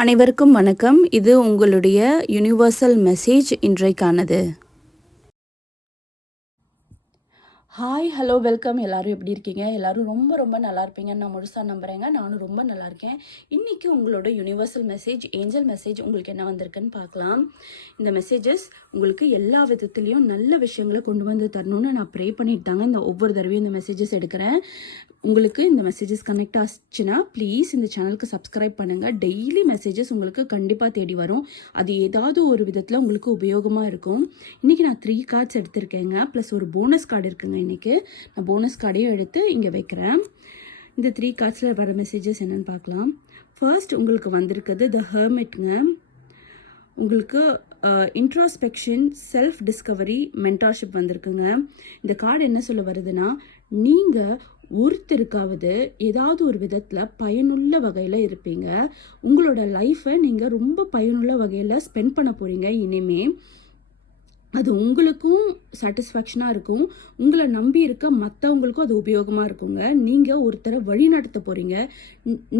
அனைவருக்கும் வணக்கம். இது உங்களுடைய யுனிவர்சல் மெசேஜ் இன்றைக்கானது. Hi, hello, welcome. எல்லோரும் எப்படி இருக்கீங்க? எல்லோரும் ரொம்ப ரொம்ப நல்லா இருப்பீங்கன்னு நான் முழுசாக நம்புகிறேங்க. நானும் ரொம்ப நல்லா இருக்கேன். இன்றைக்கி உங்களோட யுனிவர்சல் மெசேஜ், ஏஞ்சல் மெசேஜ் உங்களுக்கு என்ன வந்திருக்குன்னு பார்க்கலாம். இந்த மெசேஜஸ் உங்களுக்கு எல்லா விதத்துலேயும் நல்ல விஷயங்களை கொண்டு வந்து தரணும்னு நான் ப்ரே பண்ணிட்டு தாங்க இந்த ஒவ்வொரு தடவையும் இந்த மெசேஜஸ் எடுக்கிறேன். உங்களுக்கு இந்த மெசேஜஸ் கனெக்ட் ஆச்சுன்னா ப்ளீஸ் இந்த சேனலுக்கு சப்ஸ்கிரைப் பண்ணுங்கள். டெய்லி மெசேஜஸ் உங்களுக்கு கண்டிப்பாக தேடி வரும். அது ஏதாவது ஒரு விதத்தில் உங்களுக்கு உபயோகமாக இருக்கும். இன்றைக்கி நான் 3 கார்ட்ஸ் எடுத்திருக்கேங்க. ப்ளஸ் ஒரு போனஸ் கார்டு இருக்குங்க. இன்றைக்கி நான் போனஸ் கார்டையும் எடுத்து இங்கே வைக்கிறேன். இந்த 3 கார்ட்ஸில் வர மெசேஜஸ் என்னென்னு பார்க்கலாம். ஃபர்ஸ்ட் உங்களுக்கு வந்திருக்குது த ஹெர்மிட்ங்க. உங்களுக்கு இன்ட்ராஸ்பெக்ஷன், செல்ஃப் டிஸ்கவரி, மென்டார்ஷிப் வந்திருக்குங்க. இந்த கார்டு என்ன சொல்ல வருதுன்னா, நீங்கள் ஒருத்தருக்காவது ஏதாவது ஒரு விதத்தில் பயனுள்ள வகையில் இருப்பீங்க. உங்களோட லைஃப்பை நீங்கள் ரொம்ப பயனுள்ள வகையில் ஸ்பெண்ட் பண்ண போகிறீங்க. இனிமேல் அது உங்களுக்கும் சாட்டிஸ்ஃபேக்ஷனாக இருக்கும். உங்களை நம்பி இருக்க மற்றவங்களுக்கும் அது உபயோகமாக இருக்குங்க. நீங்கள் ஒருத்தரை வழி நடத்த போகிறீங்க.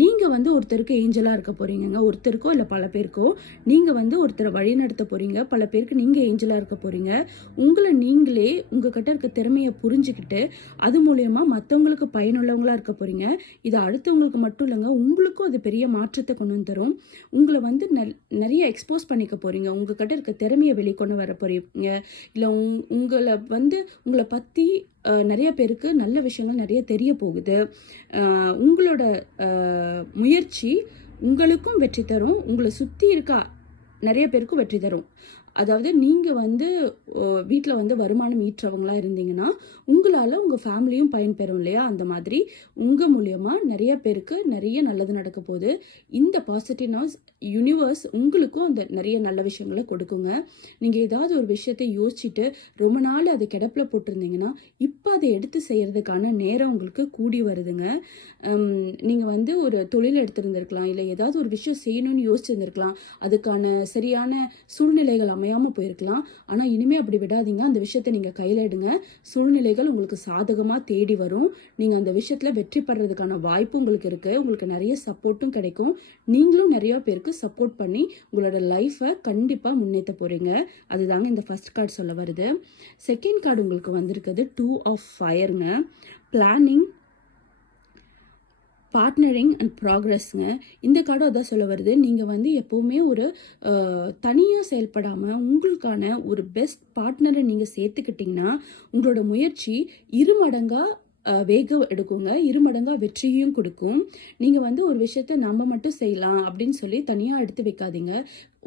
நீங்கள் ஒருத்தருக்கு ஏஞ்சலாக இருக்க போகிறீங்க. ஒருத்தருக்கோ இல்லை பல பேருக்கோ நீங்கள் ஒருத்தரை வழி நடத்த போகிறீங்க. பல பேருக்கு நீங்கள் ஏஞ்சலாக இருக்க போகிறீங்க. உங்களை நீங்களே உங்கள் கிட்ட இருக்க திறமையை புரிஞ்சுக்கிட்டு அது மூலயமா மற்றவங்களுக்கு பயனுள்ளவங்களாக இருக்க போகிறீங்க. இது அடுத்தவங்களுக்கு மட்டும் இல்லைங்க, உங்களுக்கும் அது பெரிய மாற்றத்தை கொண்டு வந்து தரும். உங்களை நிறைய எக்ஸ்போஸ் பண்ணிக்க போகிறீங்க. உங்கள் கிட்ட இருக்க திறமையை வெளிக்கொண்டு வர போகிறீங்க. இல்லை உங்களை பற்றி நிறைய பேருக்கு நல்ல விஷயங்கள் நிறைய தெரிய போகுது. உங்களோட முயற்சி உங்களுக்கும் வெற்றி தரும். உங்களை சுற்றி இருக்க நிறைய பேருக்கும் வெற்றி தரும். அதாவது நீங்கள் வீட்டில் வருமானம் ஈற்றவங்களாக இருந்தீங்கன்னா உங்களால் உங்கள் ஃபேமிலியும் பயன்பெறும் இல்லையா? அந்த மாதிரி உங்கள் மூலியமாக நிறைய பேருக்கு நிறைய நல்லது நடக்க போகுது. இந்த பாசிட்டிவ்னஸ் யூனிவர்ஸ் உங்களுக்கும் அந்த நிறைய நல்ல விஷயங்களை கொடுக்குங்க. நீங்கள் ஏதாவது ஒரு விஷயத்தை யோசிச்சுட்டு ரொம்ப நாள் அதை கிடப்பில் போட்டிருந்தீங்கன்னா இப்போ அதை எடுத்து செய்கிறதுக்கான நேரம் உங்களுக்கு கூடி வருதுங்க. நீங்கள் ஒரு தொழில் எடுத்திருந்திருக்கலாம், இல்லை ஏதாவது ஒரு விஷயம் செய்யணும்னு யோசிச்சிருந்திருக்கலாம். அதுக்கான சரியான சூழ்நிலைகள் அமையாமல் போயிருக்கலாம். ஆனால் இனிமேல் அப்படி விடாதீங்க. அந்த விஷயத்தை நீங்கள் கையில் எடுங்க. சூழ்நிலைகள் உங்களுக்கு சாதகமாக தேடி வரும். நீங்கள் அந்த விஷயத்தில் வெற்றி பெறதுக்கான வாய்ப்பு உங்களுக்கு இருக்குது. உங்களுக்கு நிறைய சப்போர்ட்டும் கிடைக்கும். நீங்களும் நிறையா பேருக்கு சப்போர்ட் பண்ணி உங்களோட லைஃப்பை கண்டிப்பாக முன்னேற்ற போகிறீங்க. அதுதாங்க இந்த ஃபர்ஸ்ட் கார்டு சொல்ல வருது. செகண்ட் கார்டு உங்களுக்கு வந்திருக்குது 2 ஆஃப் ஃபயருங்க. பிளானிங், பார்ட்னரிங் அண்ட் ப்ராக்ரஸ்ங்க. இந்த கார்டும் அதான் சொல்ல வருது. நீங்கள் எப்போவுமே ஒரு தனியாக செயல்படாமல் உங்களுக்கான ஒரு பெஸ்ட் பார்ட்னரை நீங்கள் சேர்த்துக்கிட்டிங்கன்னா உங்களோட முயற்சி இருமடங்காக வேகம் எடுக்குங்க. இருமடங்காக வெற்றியும் கொடுக்கும். நீங்கள் ஒரு விஷயத்தை நம்ம மட்டும் செய்யலாம் அப்படின்னு சொல்லி தனியாக எடுத்து வைக்காதீங்க.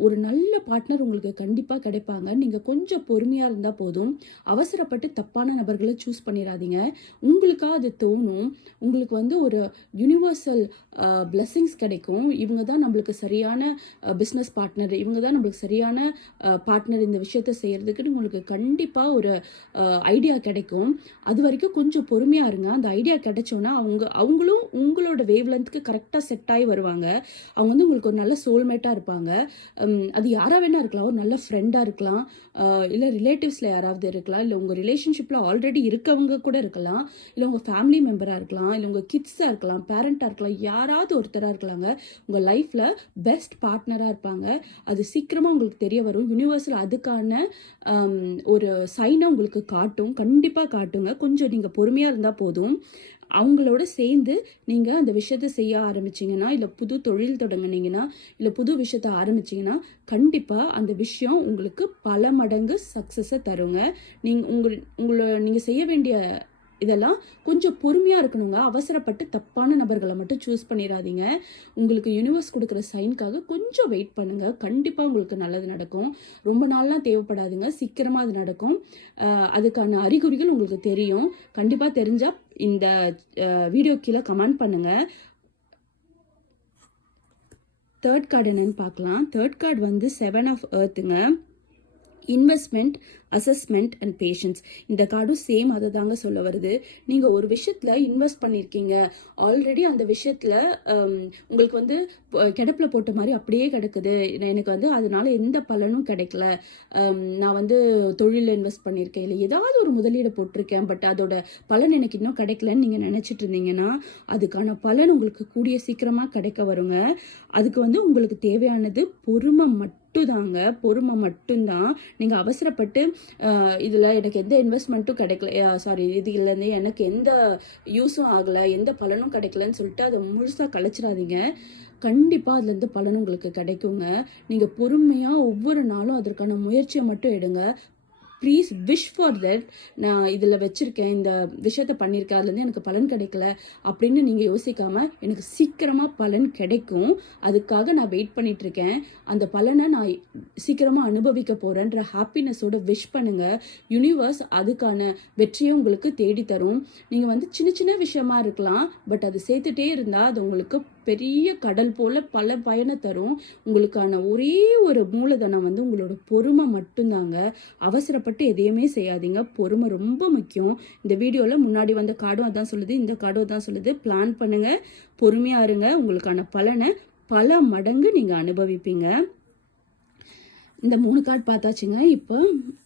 ஒரு நல்ல பார்ட்னர் உங்களுக்கு கண்டிப்பாக கிடைப்பாங்க. நீங்கள் கொஞ்சம் பொறுமையாக இருந்தால் போதும். அவசரப்பட்டு தப்பான நபர்களை சூஸ் பண்ணிடாதீங்க. உங்களுக்காக அது தோணும். உங்களுக்கு ஒரு யூனிவர்சல் பிளெஸ்ஸிங்ஸ் கிடைக்கும். இவங்க தான் நம்மளுக்கு சரியான பிஸ்னஸ் பார்ட்னர், இவங்க தான் நம்மளுக்கு சரியான பார்ட்னர் இந்த விஷயத்த செய்கிறதுக்குன்னு உங்களுக்கு கண்டிப்பாக ஒரு ஐடியா கிடைக்கும். அது வரைக்கும் கொஞ்சம் பொறுமையாக இருங்க. அந்த ஐடியா கிடைச்சோன்னா அவங்களும் உங்களோட வேவ் லென்த்துக்கு கரெக்டாக செட் ஆகி வருவாங்க. அவங்க உங்களுக்கு ஒரு நல்ல சோல்மேட்டாக இருப்பாங்க. அது யாராக வேணா இருக்கலாம். ஒரு நல்ல ஃப்ரெண்டாக இருக்கலாம், இல்லை ரிலேட்டிவ்ஸில் யாராவது இருக்கலாம், இல்லை உங்கள் ரிலேஷன்ஷிப்பில் ஆல்ரெடி இருக்கவங்க கூட இருக்கலாம், இல்லை உங்கள் ஃபேமிலி மெம்பராக இருக்கலாம், இல்லை உங்கள் கிட்ஸாக இருக்கலாம், பேரண்ட்டாக இருக்கலாம், யாராவது ஒருத்தராக இருக்கலாங்க. உங்கள் லைஃப்பில் பெஸ்ட் பார்ட்னராக இருப்பாங்க. அது சீக்கிரமாக உங்களுக்கு தெரிய வரும். யூனிவர்சல் அதுக்கான ஒரு சைனை உங்களுக்கு காட்டும். கண்டிப்பாக காட்டுங்க. கொஞ்சம் நீங்கள் பொறுமையாக இருந்தால் போதும். அவங்களோட சேர்ந்து நீங்கள் அந்த விஷயத்தை செய்ய ஆரம்பிச்சிங்கன்னா, இல்லை புது தொழில் தொடங்குனீங்கன்னா, இல்லை புது விஷயத்த ஆரம்பிச்சிங்கன்னா கண்டிப்பாக அந்த விஷயம் உங்களுக்கு பல மடங்கு சக்ஸஸை தருங்க. நீங்கள் செய்ய வேண்டிய இதெல்லாம் கொஞ்சம் பொறுமையாக இருக்கணுங்க. அவசரப்பட்டு தப்பான நபர்களை மட்டும் சூஸ் பண்ணிடாதீங்க. உங்களுக்கு யூனிவர்ஸ் கொடுக்குற சைனுக்காக கொஞ்சம் வெயிட் பண்ணுங்கள். கண்டிப்பாக உங்களுக்கு நல்லது நடக்கும். ரொம்ப நாள்லாம் தேவைப்படாதுங்க, சீக்கிரமாக அது நடக்கும். அதுக்கான அறிகுறிகள் உங்களுக்கு தெரியும். கண்டிப்பாக தெரிஞ்சால் இந்த வீடியோ கீழே கமெண்ட் பண்ணுங்கள். தேர்ட் கார்டு என்னன்னு பார்க்கலாம். தேர்ட் கார்டு 7 ஆஃப் எர்த்துங்க. Investment, assessment and patience. இந்த கார்டும் சேம் அதை தாங்க சொல்ல வருது. நீங்கள் ஒரு விஷயத்தில் இன்வெஸ்ட் பண்ணியிருக்கீங்க, ஆல்ரெடி அந்த விஷயத்தில் உங்களுக்கு வந்து கிடப்பில் போட்ட மாதிரி அப்படியே கிடக்குது, எனக்கு வந்து அதனால எந்த பலனும் கிடைக்கல, நான் வந்து தொழிலில் இன்வெஸ்ட் பண்ணியிருக்கேன், இல்லை ஏதாவது ஒரு முதலீடு போட்டிருக்கேன், பட் அதோட பலன் எனக்கு இன்னும் கிடைக்கலன்னு நீங்கள் நினச்சிட்டு இருந்தீங்கன்னா அதுக்கான பலன் உங்களுக்கு கூடிய சீக்கிரமாக கிடைக்க வருங்க. அதுக்கு வந்து உங்களுக்கு தேவையானது பொறுமை மட்டும்தாங்க, பொறுமை மட்டும்தான். நீங்கள் அவசரப்பட்டு இதில் எனக்கு எந்த இன்வெஸ்ட்மெண்ட்டும் கிடைக்கல, சாரி இதுலேருந்து எனக்கு எந்த யூஸும் ஆகலை, எந்த பலனும் கிடைக்கலன்னு சொல்லிட்டு அதை முழுசாக கழிச்சிடாதீங்க. கண்டிப்பாக அதுலேருந்து பலன் உங்களுக்கு கிடைக்குங்க. நீங்கள் பொறுமையாக ஒவ்வொரு நாளும் அதற்கான முயற்சியை மட்டும் எடுங்க. Please wish for that. நான் இதில் வச்சுருக்கேன், இந்த விஷயத்த பண்ணியிருக்கேன், அதுலேருந்து எனக்கு பலன் கிடைக்கல அப்படின்னு நீங்கள் யோசிக்காமல் எனக்கு சீக்கிரமாக பலன் கிடைக்கும், அதுக்காக நான் வெயிட் பண்ணிகிட்ருக்கேன், அந்த பலனை நான் சீக்கிரமாக அனுபவிக்க போகிறேன்ற ஹாப்பினஸோட விஷ் பண்ணுங்கள். யூனிவர்ஸ் அதுக்கான வெற்றியை உங்களுக்கு தேடித்தரும். நீங்கள் வந்து சின்ன சின்ன விஷயமா இருக்கலாம், பட் அது சேர்த்துட்டே இருந்தால் அது உங்களுக்கு பெரிய கடல் போல் பல பயனை தரும். உங்களுக்கான ஒரே ஒரு மூலதனம் வந்து உங்களோட பொறுமை மட்டும்தாங்க. அவசரப்பட்டு எதையுமே செய்யாதீங்க, பொறுமை ரொம்ப முக்கியம். இந்த வீடியோவில் முன்னாடி வந்த கார்டும் அதான் சொல்லுது, இந்த கார்டும் அதான் சொல்லுது. பிளான் பண்ணுங்கள், பொறுமையாக இருங்க, உங்களுக்கான பலனை பல மடங்கு நீங்கள் அனுபவிப்பீங்க. இந்த 3 கார்டு பார்த்தாச்சுங்க. இப்போ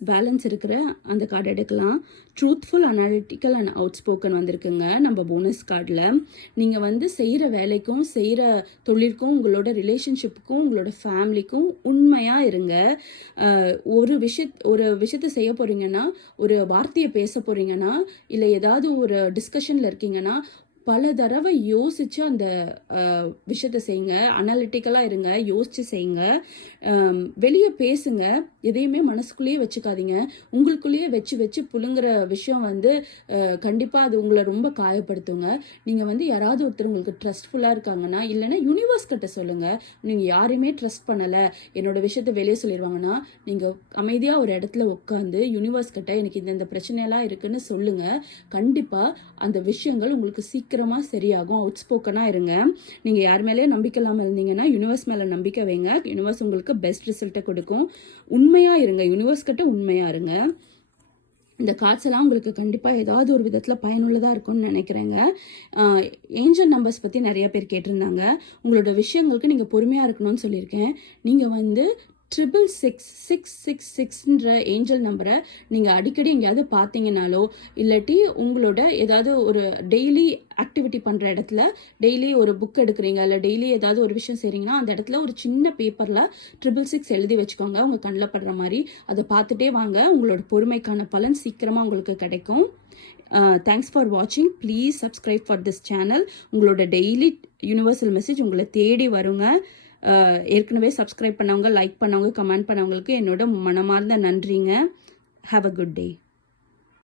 பேலன்ஸ் இருக்கிற அந்த கார்டு எடுக்கலாம். ட்ரூத்ஃபுல், அனாலிட்டிக்கல் அண்ட் அவுட்ஸ்போக்கன் வந்திருக்குங்க நம்ம போனஸ் கார்டில். நீங்கள் வந்து செய்கிற வேலைக்கும் செய்கிற தொழிலுக்கும் உங்களோட ரிலேஷன்ஷிப்புக்கும் உங்களோட ஃபேமிலிக்கும் உண்மையாக இருங்க. ஒரு விஷயத்தை செய்ய போகிறீங்கன்னா, ஒரு வார்த்தையை பேச போகிறீங்கன்னா, இல்லை ஏதாவது ஒரு டிஸ்கஷனில் இருக்கீங்கன்னா பல தடவை யோசிச்சு அந்த விஷயத்தை செய்யுங்க. அனாலிட்டிக்கலாக இருங்க, யோசிச்சு செய்யுங்க. வெளியே பேசுங்க, எதையுமே மனசுக்குள்ளேயே வச்சுக்காதீங்க. உங்களுக்குள்ளேயே வச்சு புழுங்குற விஷயம் வந்து கண்டிப்பாக அது உங்களை ரொம்ப காயப்படுத்துங்க. நீங்கள் வந்து யாராவது ஒருத்தர் உங்களுக்கு ட்ரஸ்ட்ஃபுல்லாக இருக்காங்கன்னா, இல்லைன்னா யூனிவர்ஸ் கிட்ட சொல்லுங்கள். நீங்கள் யாரையுமே ட்ரஸ்ட் பண்ணலை, என்னோட விஷயத்தை வெளியே சொல்லிடுவாங்கன்னா, நீங்கள் அமைதியாக ஒரு இடத்துல உட்காந்து யூனிவர்ஸ் கிட்ட எனக்கு இந்த பிரச்சனையெல்லாம் இருக்குன்னு சொல்லுங்கள். கண்டிப்பாக அந்த விஷயங்கள் உங்களுக்கு சீக்கிரமாக சரியாகும். அவுட்ஸ்போக்கனாக இருங்க. நீங்கள் யார் மேலேயே நம்பிக்கை இல்லாமல் இருந்தீங்கன்னா யூனிவர்ஸ் மேலே நம்பிக்கை வைங்க. யூனிவர்ஸ் உங்களுக்கு பெஸ்ட் ரிசல்ட்டை கொடுக்கும். உண்மையாக இருங்க, யூனிவர்ஸ் கிட்ட உண்மையாக இருங்க. இந்த கார்ட்ஸ் எல்லாம் உங்களுக்கு கண்டிப்பாக ஏதாவது ஒரு விதத்தில் பயனுள்ளதாக இருக்கும்னு நினைக்கிறேங்க. ஏஞ்சல் நம்பர்ஸ் பற்றி நிறைய பேர் கேட்டிருந்தாங்க. உங்களோட விஷயங்களுக்கு நீங்கள் பொறுமையாக இருக்கணும்னு சொல்லியிருக்கேன். நீங்கள் வந்து 666 ஏஞ்சல் நம்பரை நீங்கள் அடிக்கடி எங்கேயாவது பார்த்தீங்கனாலோ, இல்லாட்டி உங்களோட ஏதாவது ஒரு டெய்லி ஆக்டிவிட்டி பண்ணுற இடத்துல டெய்லி ஒரு புக் எடுக்கிறீங்க, இல்லை டெய்லி ஏதாவது ஒரு விஷயம் செய்கிறீங்கன்னா அந்த இடத்துல ஒரு சின்ன பேப்பரில் 666 எழுதி வச்சுக்கோங்க, உங்கள் கண்ணில் படுற மாதிரி. அதை பார்த்துட்டே வாங்க, உங்களோட பொறுமைக்கான பலன் சீக்கிரமாக உங்களுக்கு கிடைக்கும். தேங்க்ஸ் ஃபார் வாட்சிங். Please subscribe for this channel. உங்களோட டெய்லி யூனிவர்சல் மெசேஜ் உங்களை தேடி வருங்க. ஏற்கனவே சப்ஸ்கிரைப் பண்ணவங்க, லைக் பண்ணவங்க, கமெண்ட் பண்ணவங்களுக்கு என்னோட மனமார்ந்த நன்றிங்க. Have a good day.